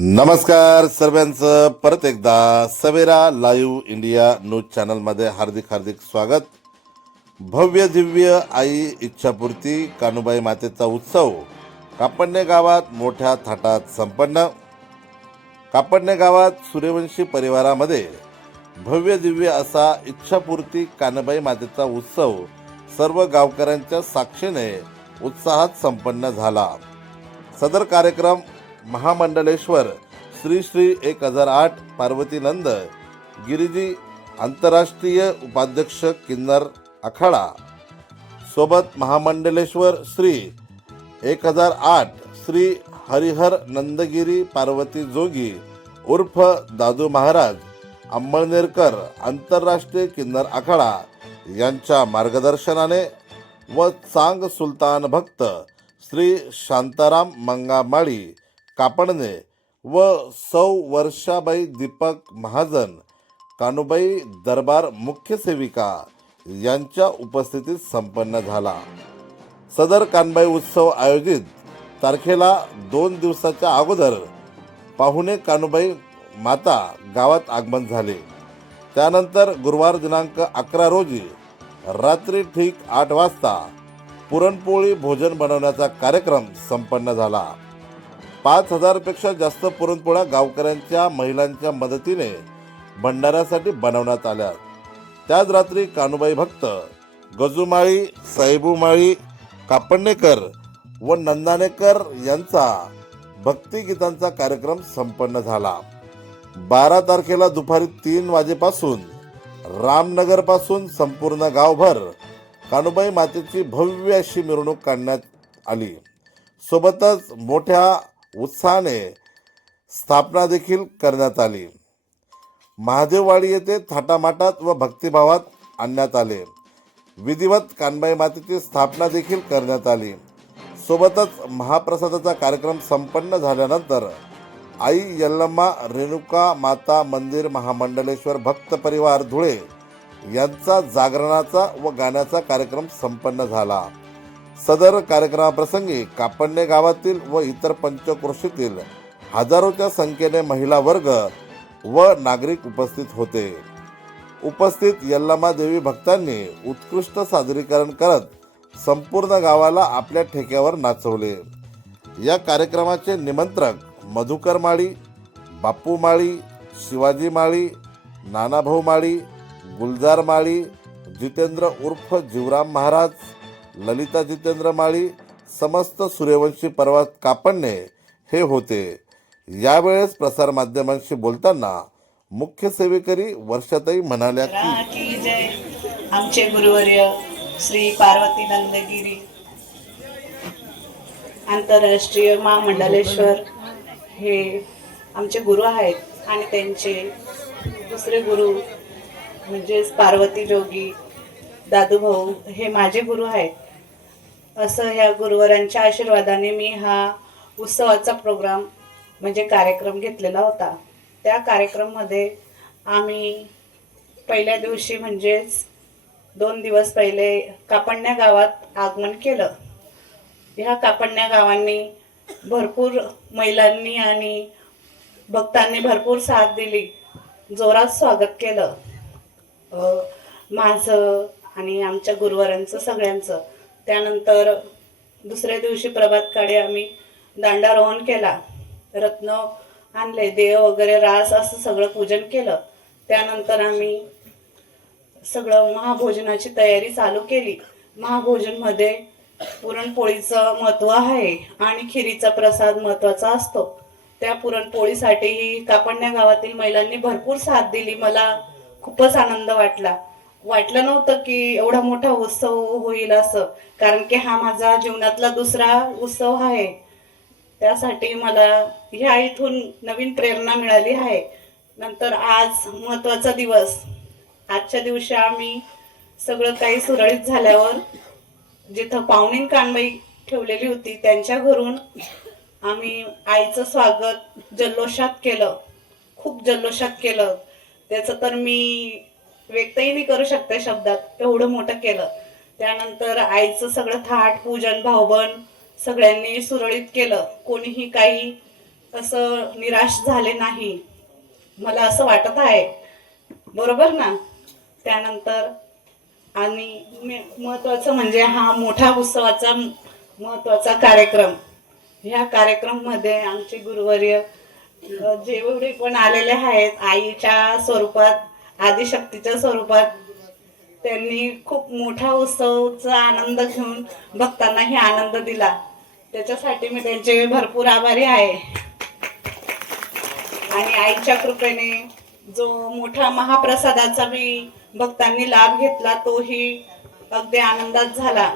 नमस्कार सर्वांचं परत एकदा सवेरा लाईव्ह इंडिया न्यूज चॅनलमध्ये हार्दिक हार्दिक स्वागत. भव्य दिव्य आई इच्छापूर्ती कानुबाई मातेचा उत्सव कापडणे गावात मोठ्या थाटात संपन्न. कापडणे गावात सूर्यवंशी परिवारामध्ये भव्य दिव्य असा इच्छापूर्ती कानुबाई मातेचा उत्सव सर्व गावकऱ्यांच्या साक्षीने उत्साहात संपन्न झाला. सदर कार्यक्रम महामंडलेश्वर श्री श्री 1008 पार्वतीनंद गिरिजी आंतरराष्ट्रीय उपाध्यक्ष किन्नर आखाडा सोबत महामंडलेश्वर श्री 1008 श्री हरिहर नंदगिरी पार्वती जोगी उर्फ दादू महाराज अंमळनेरकर आंतरराष्ट्रीय किन्नर आखाडा यांच्या मार्गदर्शनाने व चांग सुलतान भक्त श्री शांताराम मंगामाळी कापडणे व सौ वर्षाबाई दीपक महाजन कानुबाई दरबार मुख्य सेविका यांच्या उपस्थितीत संपन्न झाला. सदर कानुबाई उत्सव आयोजित तारखेला 2 दिवसाच्या अगोदर पाहुणे कानुबाई माता गावात आगमन झाले. त्यानंतर गुरुवार दिनांक 11 रोजी रात्री ठीक 8 वाजता पुरणपोळी भोजन बनवण्याचा कार्यक्रम संपन्न झाला. 5000 पेक्षा जास्त पुरणपोळ्या गावकऱ्यांच्या महिलांच्या मदतीने भंडाऱ्यासाठी बनवण्यात आल्या. त्याच रात्री कानुबाई भक्त गजूमाळी साहेबूमाळी कापडणेकर व नंदानेकर यांचा भक्तिगीतांचा कार्यक्रम संपन्न झाला. 12 तारखेला दुपारी 3 वाजेपासून रामनगर पासून संपूर्ण गावभर कानुबाई मातेची भव्य अशी मिरवणूक काढण्यात आली. सोबतच मोठ्या उत्साहाने स्थापना देखील करण्यात आली. महादेववाडी येथे थाटामाटात व भक्तिभावात आणण्यात आले. विधिवत कानुबाई मातेची स्थापना देखील करण्यात आली. सोबतच महाप्रसादाचा कार्यक्रम संपन्न झाल्यानंतर आई यल्लम्मा रेणुका माता मंदिर महामंडलेश्वर भक्त परिवार धुळे यांचा जागरणाचा व गाण्याचा कार्यक्रम संपन्न झाला. सदर कार्यक्रमाप्रसंगी कापडणे गावातील व इतर पंचक्रोशीतील हजारोच्या संख्येने महिला वर्ग व नागरिक उपस्थित होते. उपस्थित यल्लम्मा देवी भक्तांनी उत्कृष्ट सादरीकरण करत संपूर्ण गावाला आपल्या ठेक्यावर नाचवले. या कार्यक्रमाचे निमंत्रक मधुकर माळी, बापू माळी, शिवाजी माळी, नानाभाऊ माळी, गुलजार माळी, जितेंद्र उर्फ जीवराम महाराज, ललिता जितेंद्र माळी, समस्त सूर्यवंशी परिवार कापडणे हे होते. यावेळेस प्रसार माध्यमांशी बोलताना मुख्य सेवेकरी वर्षाताई म्हणाल्या की आमचे गुरुवर्य श्री पार्वती नंदगिरी आंतरराष्ट्रीय महामंडलेश्वर हे आमचे गुरु आहेत आणि त्यांचे दुसरे गुरु म्हणजेच पार्वती जोगी दादू भाऊ हे माझे गुरु आहेत. असं ह्या गुरुवरांच्या आशीर्वादाने मी हा उत्सवाचा प्रोग्राम म्हणजे कार्यक्रम घेतलेला होता. त्या कार्यक्रममध्ये आम्ही पहिल्या दिवशी म्हणजेच 2 दिवस पहिले कापडण्या गावात आगमन केलं. ह्या कापडण्या गावांनी भरपूर महिलांनी आणि भक्तांनी भरपूर साथ दिली. जोरात स्वागत केलं माझं आणि आमच्या गुरुवारांचं सगळ्यांचं. त्यानंतर दुसऱ्या दिवशी प्रभात काळी आम्ही दांडारोहण केला. रत्न आणले, देव वगैरे रास असं सगळं पूजन केलं. त्यानंतर आम्ही सगळं महाभोजनाची तयारी चालू केली. महाभोजनमध्ये पुरणपोळीचं महत्त्व आहे आणि खिरीचा प्रसाद महत्त्वाचा असतो. त्या पुरणपोळीसाठीही कापडण्या गावातील महिलांनी भरपूर साथ दिली. मला खूपच आनंद वाटलं नव्हतं की एवढा मोठा उत्सव होईल असं, कारण की हा माझा जीवनातला दुसरा उत्सव आहे. त्यासाठी मला ह्या इथून नवीन प्रेरणा मिळाली आहे. नंतर आज महत्त्वाचा दिवस, आजच्या दिवशी आम्ही सगळं काही सुरळीत झाल्यावर जिथं पाहुणीन कानुबाई ठेवलेली होती त्यांच्या घरून आम्ही आईचं स्वागत जल्लोषात केलं. खूप जल्लोषात केलं. त्याचं तर मी व्यक्तही नाही करू शकते शब्दात, एवढं मोठं केलं. त्यानंतर आईचं सगळं थाट पूजन भावबन सगळ्यांनी सुरळीत केलं. कोणीही काही असं निराश झाले नाही, मला असं वाटत आहे. बरोबर ना? त्यानंतर आणि महत्वाचं म्हणजे हा मोठा उत्सवाचा महत्वाचा कार्यक्रम. ह्या कार्यक्रममध्ये आमचे गुरुवर्य जेवढे पण आलेले आहेत आईच्या स्वरूपात, आदिशक्तीच्या स्वरूपात, त्यांनी खूप मोठा उत्सवचा आनंद घेऊन भक्तांनाही आनंद दिला. त्याच्यासाठी मी त्यांचे भरपूर आभारी आहे. आणि आईच्या कृपेने जो मोठा महाप्रसादाचा मी भक्तांनी लाभ घेतला तोही अगदी आनंदात झाला.